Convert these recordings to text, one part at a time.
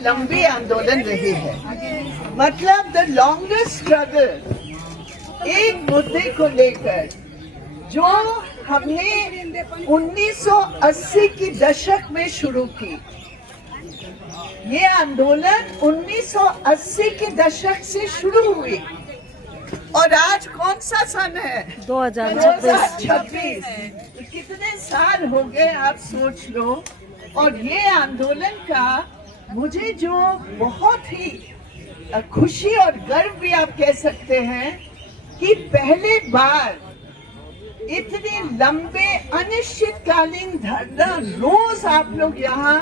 लंबी आंदोलन रही है। मतलब द लॉन्गेस्ट स्ट्रगल एक मुद्दे को लेकर जो हमने 1980 की दशक में शुरू की। ये आंदोलन 1980 के दशक से शुरू हुई और आज कौन सा सन है? 2026। कितने साल हो गए आप सोच लो। और ये आंदोलन का मुझे जो बहुत ही खुशी और गर्व भी आप कह सकते हैं कि पहले बार इतने लंबे अनिश्चितकालीन धरना, रोज आप लोग यहाँ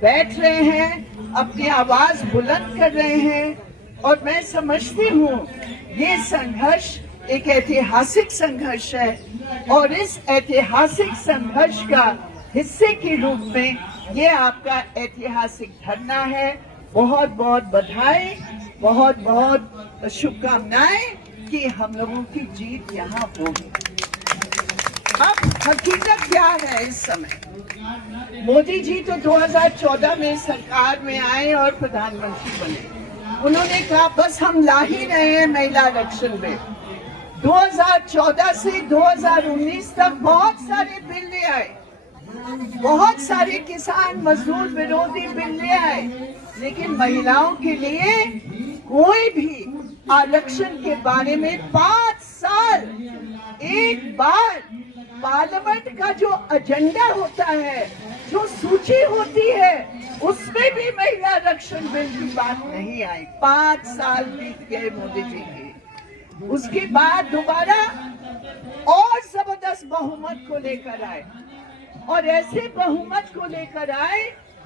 बैठ रहे हैं, अपनी आवाज बुलंद कर रहे हैं और मैं समझती हूँ ये संघर्ष एक ऐतिहासिक संघर्ष है और इस ऐतिहासिक संघर्ष का हिस्से के रूप में ये आपका ऐतिहासिक धरना है। बहुत बहुत बधाई, बहुत बहुत शुभकामनाएं कि हम लोगों की जीत यहाँ होगी। अब हकीकत क्या है इस समय? मोदी जी तो 2014 में सरकार में आए और प्रधानमंत्री बने। उन्होंने कहा बस हम ला ही रहे हैं महिला आरक्षण बिल। 2014 से 2019 तक बहुत सारे बिल ले आए, बहुत सारे किसान मजदूर विरोधी बिल ले आए, लेकिन महिलाओं के लिए कोई भी आरक्षण के बारे में 5 साल एक बार पार्लियामेंट का जो एजेंडा होता है, जो सूची होती है, उसमें भी महिला आरक्षण बिल की बात नहीं आई। 5 साल बीत गए मोदी जी के। उसके बाद दोबारा और जबरदस्त बहुमत को लेकर आए और ऐसे बहुमत को लेकर आए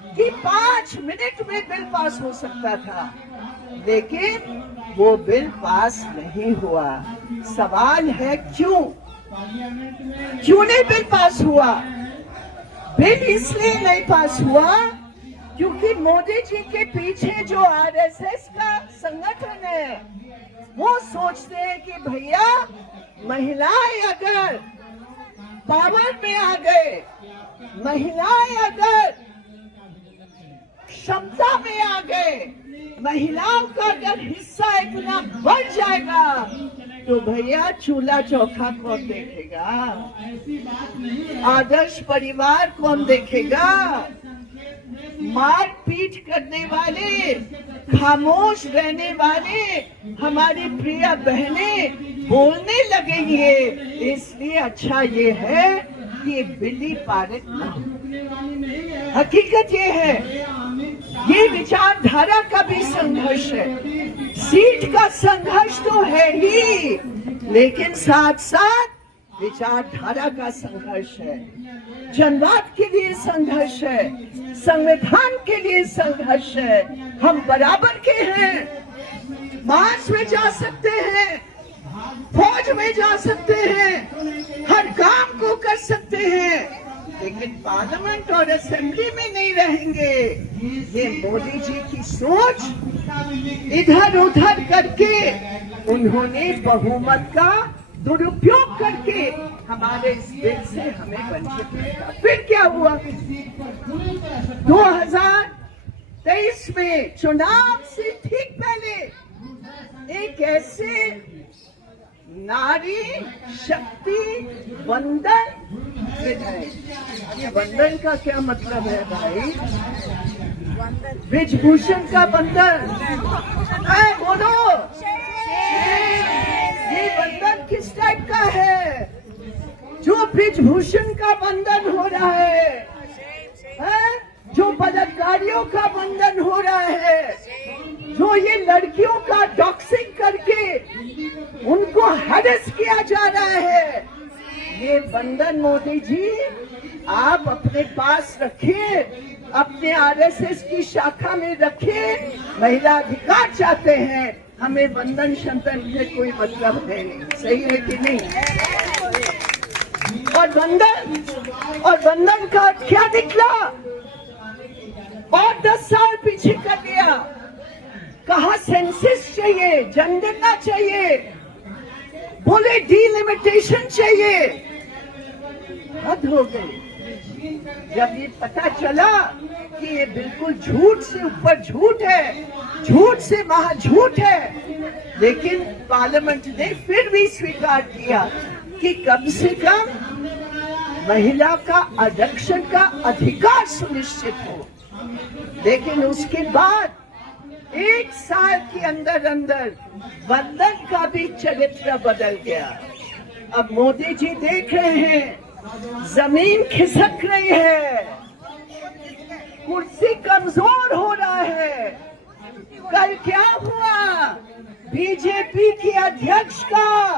कि 5 मिनट में बिल पास हो सकता था, लेकिन वो बिल पास नहीं हुआ। सवाल है क्यों नहीं बिल पास हुआ? बिल इसलिए नहीं पास हुआ क्योंकि मोदी जी के पीछे जो आरएसएस का संगठन है, वो सोचते हैं कि भैया महिलाएं अगर पावर में आ गए, महिलाएं अगर क्षमता में आ गए, महिलाओं का अगर हिस्सा इतना बढ़ जाएगा तो भैया चूल्हा चौखा कौन देखेगा? आदर्श परिवार कौन देखेगा? मार पीट करने वाले, खामोश रहने वाले हमारी प्रिय बहनें बोलने लगेंगे। इसलिए अच्छा ये है कि बिल्ली पारित न हो। हकीकत ये है, ये विचारधारा का भी संघर्ष है, सीट का संघर्ष तो है ही, लेकिन साथ साथ विचारधारा का संघर्ष है। जनवाद के लिए संघर्ष है, संविधान के लिए संघर्ष है। हम बराबर के हैं, मार्च में जा सकते हैं, फौज में जा सकते हैं, हर काम को कर सकते हैं, लेकिन पार्लियामेंट और असेंबली में नहीं रहेंगे। ये मोदी जी की सोच इधर उधर करके उन्होंने बहुमत का दुरुपयोग करके हमारे इस बिल से हमें वंचित किया। फिर क्या हुआ? 2023 में चुनाव से ठीक पहले एक ऐसे नारी शक्ति वंदन विधेयक। ये वंदन का क्या मतलब है भाई? ब्रिजभूषण का वंदन। बोलो, ये वंदन किस टाइप का है? जो ब्रिजभूषण का वंदन हो रहा है? जो बलात्कारियों का वंदन हो रहा है, जो ये लड़कियों का डॉक्सिंग करके उनको हैरेस किया जा रहा है, ये वंदन मोदी जी आप अपने पास रखिए, अपने आरएसएस की शाखा में रखिए। महिला अधिकार चाहते हैं, हमें वंदन शंदन से कोई मतलब नहीं। सही है कि नहीं? और वंदन का क्या निकला? और 10 साल पीछे कर दिया। कहा सेंसस चाहिए, जनगणना चाहिए, बोले डिलिमिटेशन चाहिए। हद हो गई। जब ये पता चला कि ये बिल्कुल झूठ से ऊपर झूठ है, झूठ से महाझूठ है, लेकिन पार्लियामेंट ने फिर भी स्वीकार किया कि कम से कम महिला का आरक्षण का अधिकार सुनिश्चित हो। लेकिन उसके बाद 1 साल के अंदर अंदर वंदन का भी चरित्र बदल गया। अब मोदी जी देख रहे हैं जमीन खिसक रही है, कुर्सी कमजोर हो रहा है। कल क्या हुआ? बीजेपी के अध्यक्ष का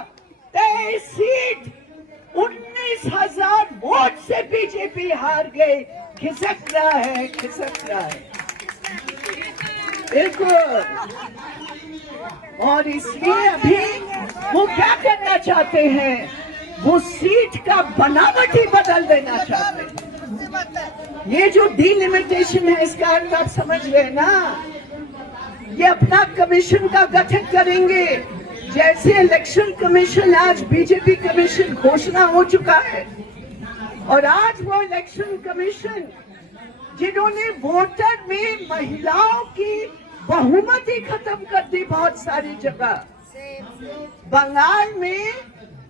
23 सीट 19,000 वोट से बीजेपी हार गई। खिसक रहा है, खिसक रहा है बिल्कुल। और इसलिए अभी वो क्या करना चाहते हैं? वो सीट का बनावट ही बदल देना चाहते हैं। ये जो डिलिमिटेशन है, इसका अर्थ आप समझ रहे ना? ये अपना कमीशन का गठन करेंगे। जैसे इलेक्शन कमीशन आज बीजेपी कमीशन घोषणा हो चुका है, और आज वो इलेक्शन कमीशन जिन्होंने वोटर में महिलाओं की बहुमती खत्म कर दी बहुत सारी जगह। बंगाल में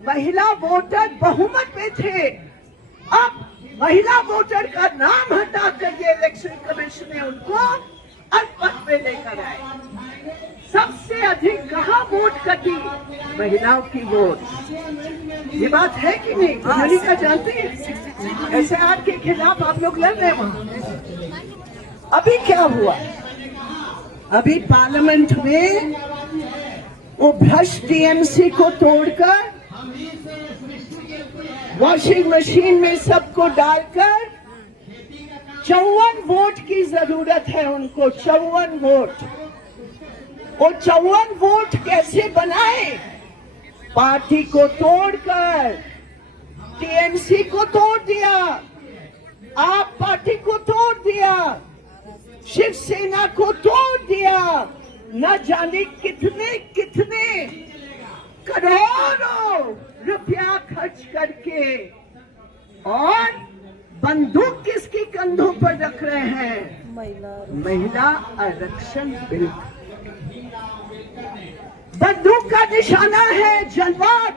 महिला वोटर बहुमत में थे, अब महिला वोटर का नाम हटा कर ये इलेक्शन कमीशन ने उनको अल्पमत में लेकर आए। सबसे अधिक कहाँ वोट कटी? महिलाओं की वोट। ये बात है कि नहीं? प्रणाली का जानते हैं? एसआईआर के खिलाफ आप लोग लड़ रहे हैं वहां। अभी क्या हुआ? अभी पार्लियामेंट में वो भ्रष्ट टीएमसी को तोड़कर वॉशिंग मशीन में सबको डालकर 54 वोट की जरूरत है उनको। 54 वोट। वो 54 वोट कैसे बनाए? पार्टी को तोड़कर। टीएमसी को तोड़ दिया, आप पार्टी को तोड़ दिया, शिवसेना को तोड़ दिया, न जाने कितने कितने करोड़ों रुपया खर्च करके, और बंदूक किसकी कंधों पर रख रहे हैं? महिला आरक्षण बिल। बंदूक का निशाना है जनवाद,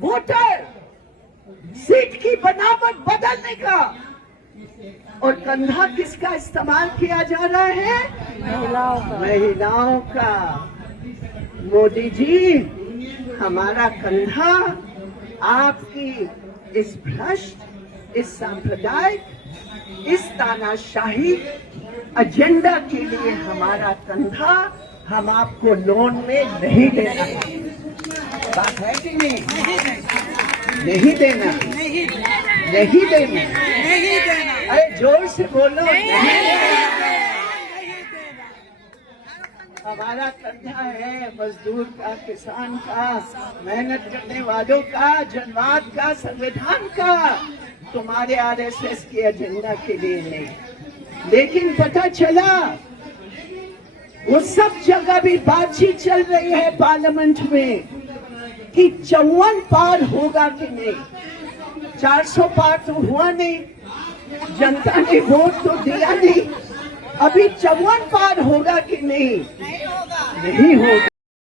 वोटर, सीट की बनावट बदलने का। और कंधा किसका इस्तेमाल किया जा रहा है? महिलाओं का। मोदी जी, हमारा कंधा आपकी इस भ्रष्ट, इस सांप्रदायिक, इस तानाशाही एजेंडा के लिए हमारा कंधा हम आपको लोन में नहीं देना। बात है कि नहीं? नहीं देना, नहीं देना। अरे जोर से बोलो। हमारा कंधा है मजदूर का, किसान का, मेहनत करने वालों का, जनवाद का, संविधान का। तुम्हारे आरएसएस के एजेंडा के लिए नहीं। लेकिन पता चला वो सब जगह भी बातचीत चल रही है पार्लियामेंट में कि 54 पार होगा कि नहीं। 400 पार तो हुआ नहीं, जनता ने वोट तो दिया नहीं। अभी 54 पार होगा कि नहीं? नहीं होगा।